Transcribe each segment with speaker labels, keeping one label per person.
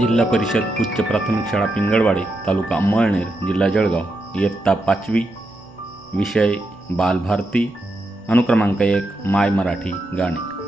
Speaker 1: जिल्हा परिषद उच्च प्राथमिक शाळा पिंगळवाडे तालुका अंमळनेर जिल्हा जळगाव. इयत्ता पाचवी. विषय बालभारती. अनुक्रमांक एक माय मराठी गाणे.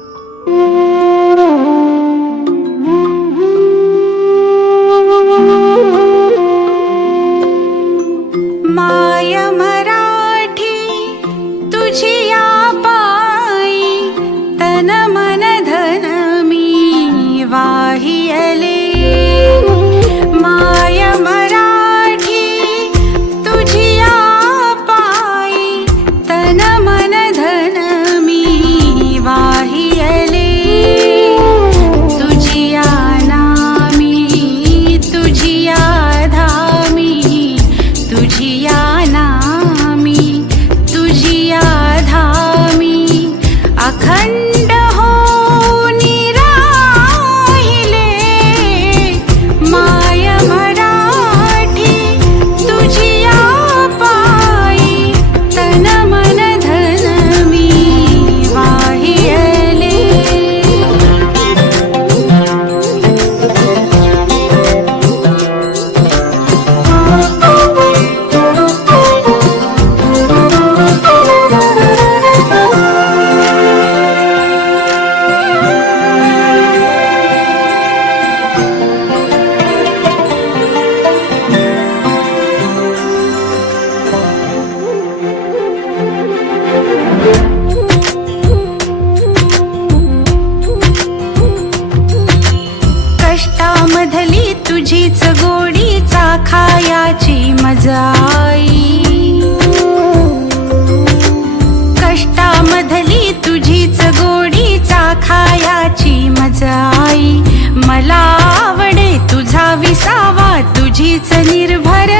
Speaker 2: निर्भर